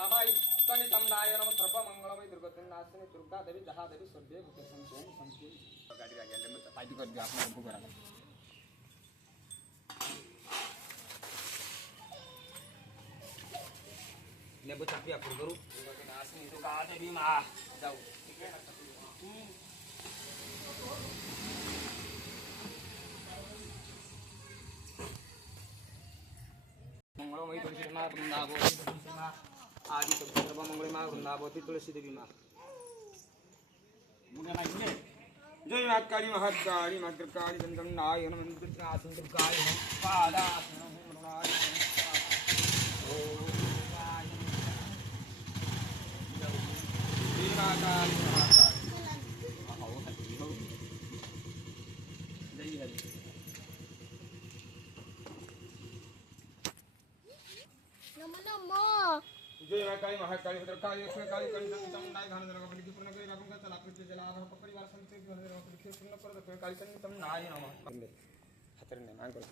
नामाय तनितम नाय नमः सर्वमंगलमय दुर्गतिनाशिनी दुर्गा देवी जहा देवी सर्वे भूते संचयन गाड़ी आ गया ले मैं पाइप कर दिया आपने बुक करा ले वो चापी आप करो दुर्गतिनाशिनी दुर्गा देवी मां जाओ ठीक है मंगलमय तुलसी मां वृंदावती तुलसी मां आदि सर्वमंगल मां वृंदावती तुलसी देवी मां मुझे ना ये जय महाकाली महाकाली मद्रकाली दंडम नाय नमः आसन दुर्गाय पादासन मृणाय ओम जय महाकाली महाकाली जय हरि नमो जय महाकाली महाकाली भद्रकाली लक्ष्मी काली कंठम नाय घन जन का बलि पूर्ण करे रखूंगा चला पृथ्वी जला आधार परिवार संत के घर में लिखे पूर्ण कर दो काली कंठम नाय नमः हतर ने मान कर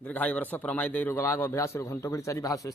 दीर्घायु वर्ष प्रमाय दे रोगवाग अभ्यास घंटो गुड़ी चारि भाष